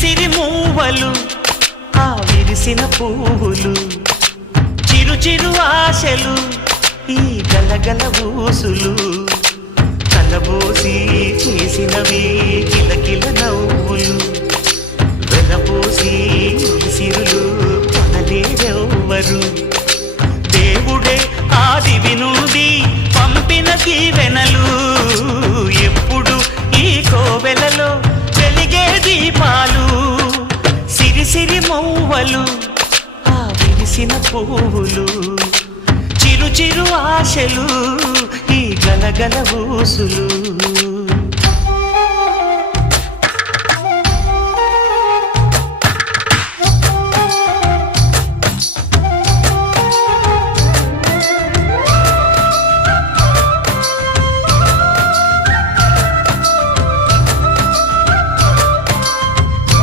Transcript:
సిరి మూవలు ఆ విరిసిన పువ్వులు చిరు చిరు ఆశలు ఈ గలగల ఊసులు కలబోసి చేసినవి కిలకిల నవ్వులు వెలబోసి సిరులు కొనలేరెవ్వరు దేవుడే ఆదివి నుండి పంపిన దీవెనలు ఎప్పుడు ఈ కోవెలలో వెలిగే దీపాలు సిరి సిరి మౌవలు ఆ విరిసిన పువ్వులు చిరు చిరు ఆశలు ఈ గలగల ఊసులు